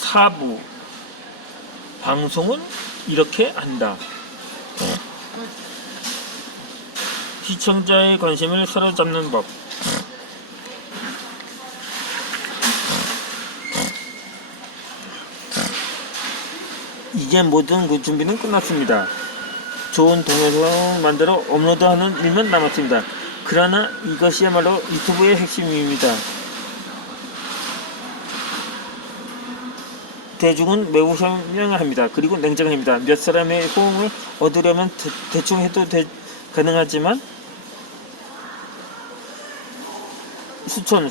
4부 방송은 이렇게 한다. 시청자의 관심을 사로잡는 법. 이제 모든 준비는 끝났습니다. 좋은 동영상을 만들어 업로드하는 일만 남았습니다. 그러나 이것이야말로 유튜브의 핵심입니다. 대중은 매우 현명합니다. 그리고 냉정합니다. 몇 사람의 호응을 얻으려면 대충 해도 가능하지만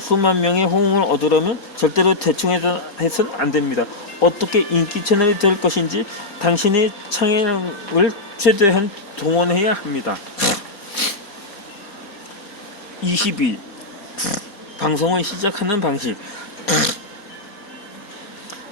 수만 명의 호응을 얻으려면 절대로 대충 해서는 안됩니다. 어떻게 인기 채널이 될 것인지 당신의 창의력을 최대한 동원해야 합니다. 22. 방송을 시작하는 방식.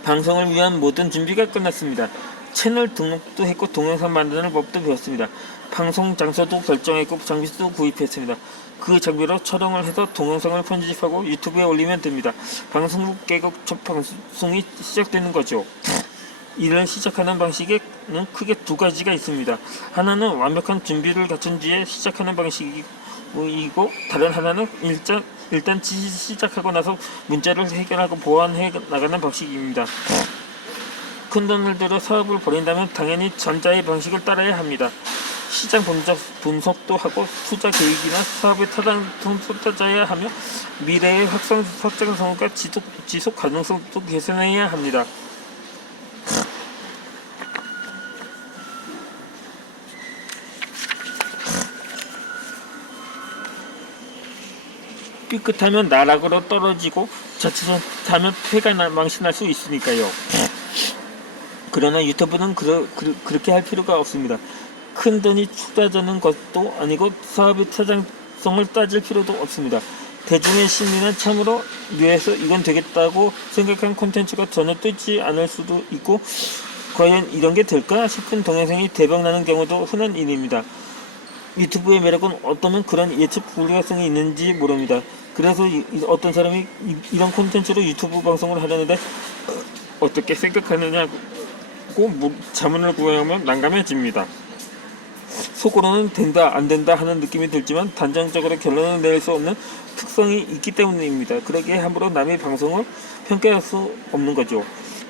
방송을 위한 모든 준비가 끝났습니다. 채널 등록도 했고 동영상 만드는 법도 배웠습니다. 방송 장소도 결정했고 장비도 구입했습니다. 그 장비로 촬영을 해서 동영상을 편집하고 유튜브에 올리면 됩니다. 방송국 개국 첫 방송이 시작되는 거죠. 이를 시작하는 방식에는 크게 두 가지가 있습니다. 하나는 완벽한 준비를 갖춘 뒤에 시작하는 방식이고 다른 하나는 일단 시작하고 나서 문제를 해결하고 보완해 나가는 방식입니다. 큰돈을 들여 사업을 벌인다면 당연히 전자의 방식을 따라야 합니다. 시장 분석도 하고 투자 계획이나 사업의 타당성도 짜야 하며 미래의 확장성과 지속 가능성도 개선해야 합니다. 삐끗하면 나락으로 떨어지고 자칫하면 폐가 망신할 수 있으니까요. 그러나 유튜브는 그렇게 할 필요가 없습니다. 큰 돈이 투자되는 것도 아니고 사업의 타당성을 따질 필요도 없습니다. 대중의 심리는 참으로 뇌에서 이건 되겠다고 생각한 콘텐츠가 전혀 뜨지 않을 수도 있고 과연 이런 게 될까 싶은 동영상이 대박나는 경우도 흔한 일입니다. 유튜브의 매력은 어쩌면 그런 예측 불가성이 있는지 모릅니다. 그래서 어떤 사람이 이런 콘텐츠로 유튜브 방송을 하려는데 어떻게 생각하느냐고 자문을 구하면 난감해집니다. 속으로는 된다 안 된다 하는 느낌이 들지만 단정적으로 결론을 낼 수 없는 특성이 있기 때문입니다. 그러기에 함부로 남의 방송을 평가할 수 없는 거죠.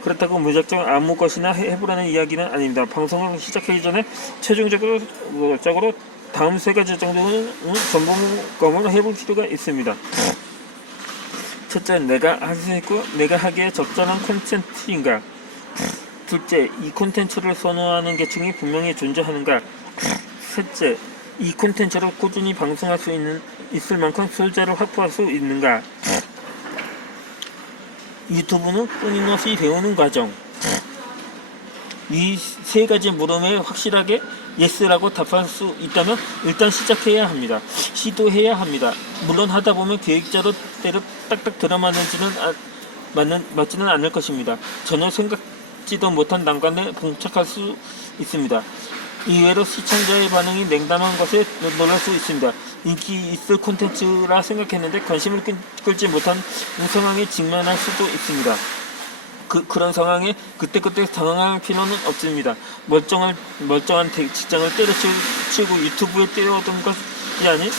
그렇다고 무작정 아무 것이나 해보라는 이야기는 아닙니다. 방송을 시작하기 전에 최종적으로 다음 세 가지 정도는 점검을 해볼 필요가 있습니다. 첫째, 내가 할 수 있고 내가 하기에 적절한 콘텐츠인가? 둘째, 이 콘텐츠를 선호하는 계층이 분명히 존재하는가? 셋째, 이 콘텐츠를 꾸준히 방송할 수 있을 만큼 소재를 확보할 수 있는가? 유튜브는 끊임없이 배우는 과정. 이 세 가지 물음에 확실하게 예스라고 답할 수 있다면 일단 시작해야 합니다. 시도해야 합니다. 물론 하다 보면 계획대로 딱딱 맞지는 않을 것입니다. 전혀 생각지도 못한 난관에 봉착할 수 있습니다. 이외로 시청자의 반응이 냉담한 것에 놀랄 수 있습니다. 인기 있을 콘텐츠라 생각했는데 관심을 끌지 못한 상황에 직면할 수도 있습니다. 그런 상황에 그때그때 당황할 필요는 없습니다. 멀쩡한 직장을 때려치우고 유튜브에 뛰어든 것이 아닌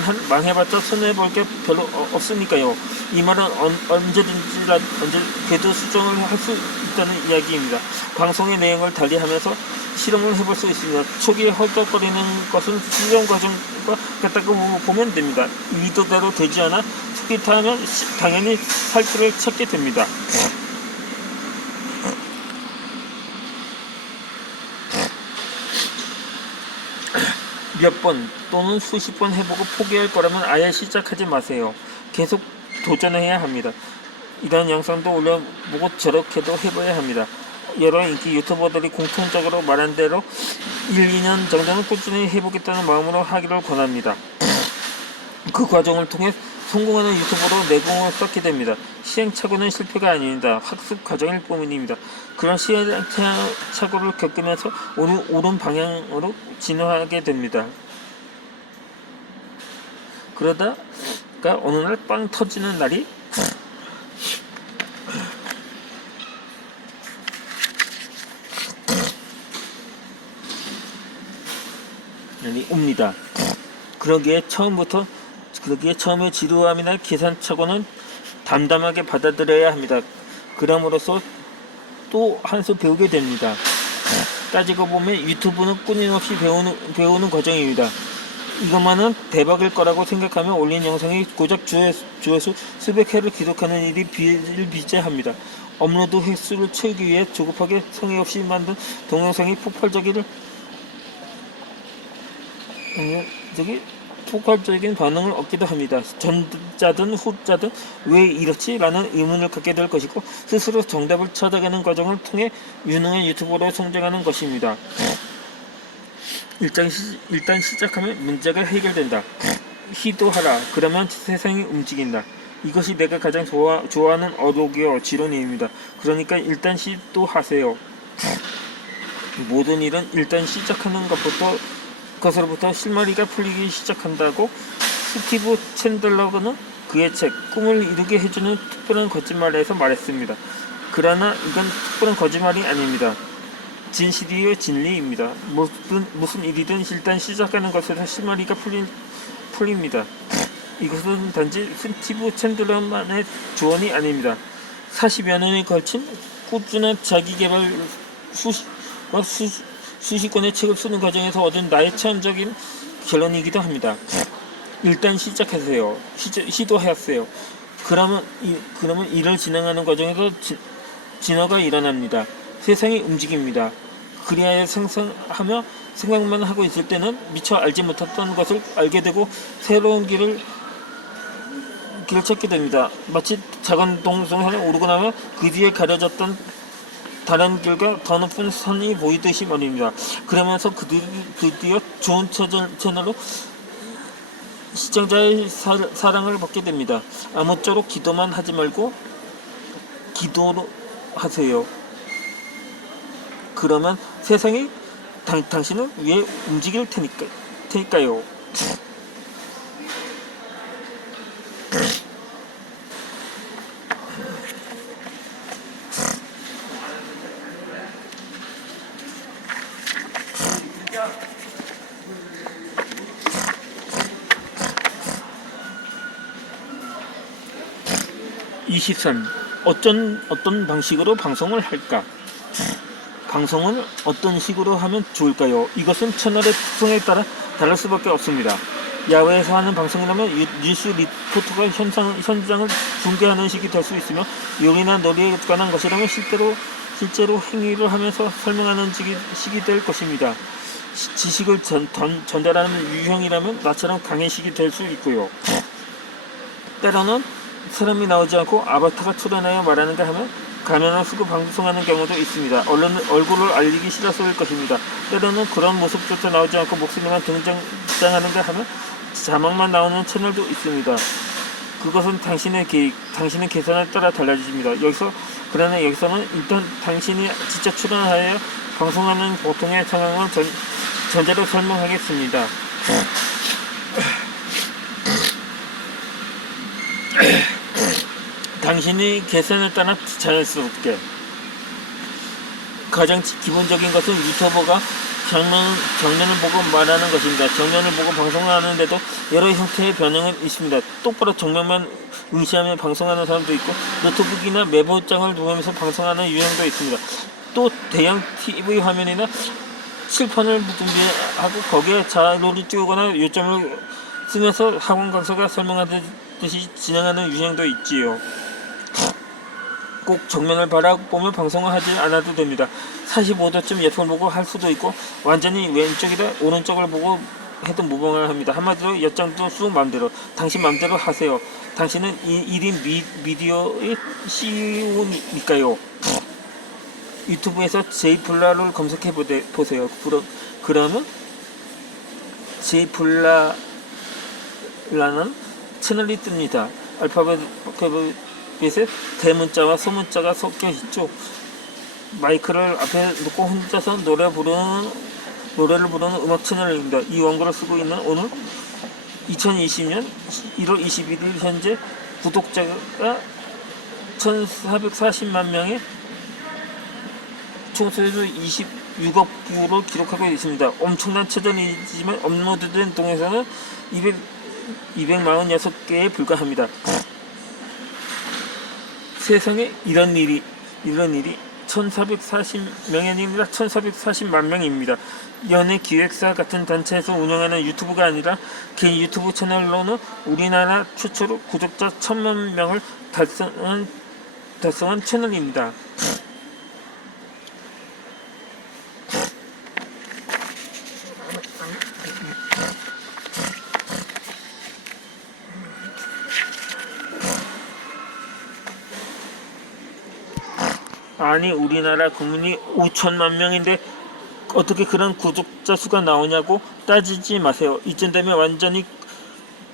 한 망해봤자 손해볼 게 별로 없으니까요. 이 말은 언제 궤도 수정을 할 수 있다는 이야기입니다. 방송의 내용을 달리하면서 실험을 해볼 수 있습니다. 초기에 헐떡거리는 것은 수정 과정과 같다고 보면 됩니다. 의도대로 되지 않아 속이타하면 당연히 탈출을 찾게 됩니다. 몇 번 또는 수십 번 해보고 포기할 거라면 아예 시작하지 마세요. 계속 도전해야 합니다. 이런 영상도 올려보고 저렇게도 해봐야 합니다. 여러 인기 유튜버들이 공통적으로 말한 대로 1-2년 정도는 꾸준히 해보겠다는 마음으로 하기를 권합니다. 그 과정을 통해 성공하는 유튜버로 내공을 쌓게 됩니다. 시행착오는 실패가 아닙니다. 학습 과정일 뿐입니다. 그런 시행착오를 겪으면서 옳은 방향으로 진화하게 됩니다. 그러다 어느 날 빵 터지는 날이 옵니다. 그러기에 처음에 지루함이나 계산착오는 담담하게 받아들여야 합니다. 그럼으로써 또 한 수 배우게 됩니다. 따지고 보면 유튜브는 끊임없이 배우는 과정입니다. 이것만은 대박일 거라고 생각하면 올린 영상이 고작 조회수 수백 회를 기록하는 일이 비일비재합니다. 업로드 횟수를 채우기 위해 조급하게 성의 없이 만든 동영상이 폭발적인 반응을 얻기도 합니다. 전자든 후자든 왜 이렇지? 라는 의문을 갖게 될 것이고 스스로 정답을 찾아가는 과정을 통해 유능한 유튜버로 성장하는 것입니다. 일단 시작하면 문제가 해결된다. 시도하라. 그러면 세상이 움직인다. 이것이 내가 가장 좋아하는 어록이요 지론입니다. 그러니까 일단 시도하세요. 모든 일은 일단 시작하는 것으로부터 실마리가 풀리기 시작한다고 스티브 챈들러는 그의 책 꿈을 이루게 해주는 특별한 거짓말에서 말했습니다. 그러나 이건 특별한 거짓말이 아닙니다. 진실이요 진리입니다. 무슨 일이든 일단 시작하는 것에서 실마리가 풀립니다. 이것은 단지 스티브 챈들러만의 조언이 아닙니다. 40여 년에 걸친 꾸준한 자기개발 수십 권의 책을 쓰는 과정에서 얻은 나의 체험적인 결론이기도 합니다. 일단 시작하세요. 시도하세요. 그러면 일을 진행하는 과정에서 진화가 일어납니다. 세상이 움직입니다. 그리하여 생각만 하고 있을 때는 미처 알지 못했던 것을 알게 되고 새로운 길을 찾게 됩니다. 마치 작은 동성산에 오르고 나면 그 뒤에 가려졌던 다른 길과 더 높은 선이 보이듯이 말입니다. 그러면서 드디어 좋은 채널로 시청자의 사랑을 받게 됩니다. 아무쪼록 기도만 하지 말고 기도로 하세요. 그러면 세상이 당신을 위해 움직일 테니까요. 23. 어떤 방식으로 방송을 할까? 방송을 어떤 식으로 하면 좋을까요? 이것은 채널의 특성에 따라 다를 수밖에 없습니다. 야외에서 하는 방송이라면 뉴스 리포터가 현장을 중계하는 식이 될 수 있으며, 요리나 놀이에 관한 것이라면 실제로 행위를 하면서 설명하는 식이 될 것입니다. 지식을 전달하는 유형이라면 나처럼 강의식이 될 수 있고요. 때로는 사람이 나오지 않고 아바타가 출연하여 말하는가 하면 가면을 쓰고 방송하는 경우도 있습니다. 얼굴을 알리기 싫어서일 것입니다. 때로는 그런 모습조차 나오지 않고 목소리만 등장하는가 하면 자막만 나오는 채널도 있습니다. 그것은 당신의 계획, 당신의 계산에 따라 달라집니다. 그러나 여기서는 일단 당신이 직접 출연하여 방송하는 보통의 상황을 전제로 설명하겠습니다. 당신의 계산에 따라 자연스럽게. 가장 기본적인 것은 유튜버가 정면을 보고 말하는 것입니다. 정면을 보고 방송하는데도 여러 형태의 변형은 있습니다. 똑바로 정면만 응시하며 방송하는 사람도 있고, 노트북이나 메모장을 보면서 방송하는 유형도 있습니다. 또 대형 TV 화면이나 칠판을 준비하고 거기에 자료를 띄우거나 요점을 쓰면서 학원 강사가 설명하듯이 진행하는 유형도 있지요. 꼭 정면을 바라보며 방송을 하지 않아도 됩니다. 45도쯤 옆을 보고 할 수도 있고, 완전히 왼쪽이다 오른쪽을 보고 해도 무방합니다. 한마디로 엿장도 쑥 맘대로, 당신 맘대로 하세요. 당신은 1인 미디어의 CEO니까요. 유튜브에서 제이플라를 검색해 보세요. 그러면 제이플라라는 채널이 뜹니다. 알파벳에 대문자와 소문자가 섞여 있죠. 마이크를 앞에 놓고 혼자서 노래를 부르는 음악 채널입니다. 이 원고를 쓰고 있는 오늘 2020년 1월 21일 현재 구독자가 1440만 명의 총 수요수 26억 뷰를 기록하고 있습니다. 엄청난 체전이지만 업로드된 동영상은 246개에 불과합니다. 세상에 이런 일이 1440명이 아니라 1440만 명입니다. 연예 기획사 같은 단체에서 운영하는 유튜브가 아니라 개인 유튜브 채널로는 우리나라 최초로 구독자 1000만 명을 달성한 채널입니다. 아니, 우리나라 국민이 5천만 명인데 어떻게 그런 구독자 수가 나오냐고 따지지 마세요. 이쯤 되면 완전히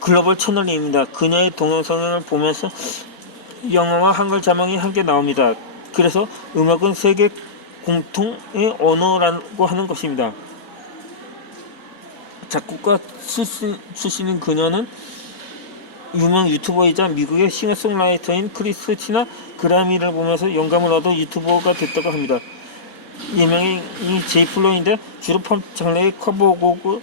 글로벌 채널입니다. 그녀의 동영상을 보면서 영어와 한글 자막이 한 개 나옵니다. 그래서 음악은 세계 공통의 언어라고 하는 것입니다. 작곡가 출신인 그녀는 유명 유튜버이자 미국의 싱어송라이터인 크리스티나 그라미를 보면서 영감을 얻어 유튜버가 됐다고 합니다. 예명이 제이플로인데 주로 팝 장르의 커버곡을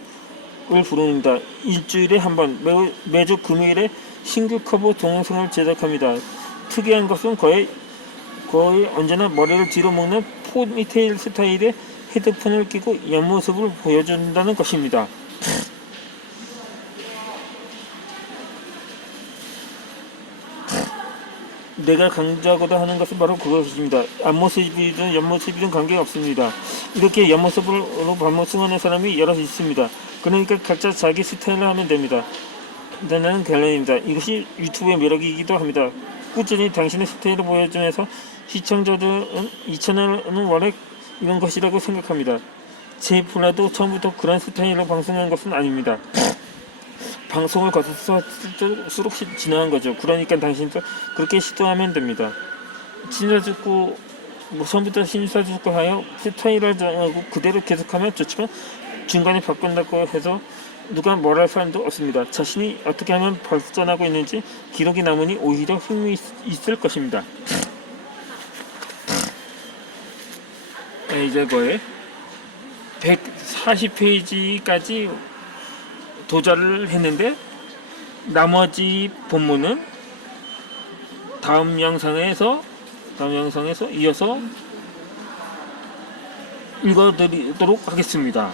부릅니다. 일주일에 한 번, 매주 금요일에 신규 커버 동영상을 제작합니다. 특이한 것은 거의 언제나 머리를 뒤로 묶는 포니테일 스타일의 헤드폰을 끼고 옆모습을 보여준다는 것입니다. 내가 강조하고자 하는 것은 바로 그것입니다. 앞모습이든 옆모습이든 관계없습니다. 이렇게 옆모습으로 반모습하는 사람이 여럿 있습니다. 그러니까 각자 자기 스타일을 하면 됩니다. 나는 결론입니다. 이것이 유튜브의 매력이기도 합니다. 꾸준히 당신의 스타일을 보여주면서 시청자들은 이 채널은 원래 이런 것이라고 생각합니다. 제 플라도 처음부터 그런 스타일로 방송한 것은 아닙니다. 방송을 거슬수록 지나간 거죠. 그러니까 당신도 그렇게 시도하면 됩니다. 심사숙고 처음부터 심사숙고하여 스타일을 정하고 그대로 계속하면 좋지만 중간에 바꾼다고 해서 누가 뭐랄 사람도 없습니다. 자신이 어떻게 하면 발전하고 있는지 기록이 남으니 오히려 흥미 있을 것입니다. 이제 거에 140페이지까지 도달을 했는데 나머지 본문은 다음 영상에서 이어서 읽어드리도록 하겠습니다.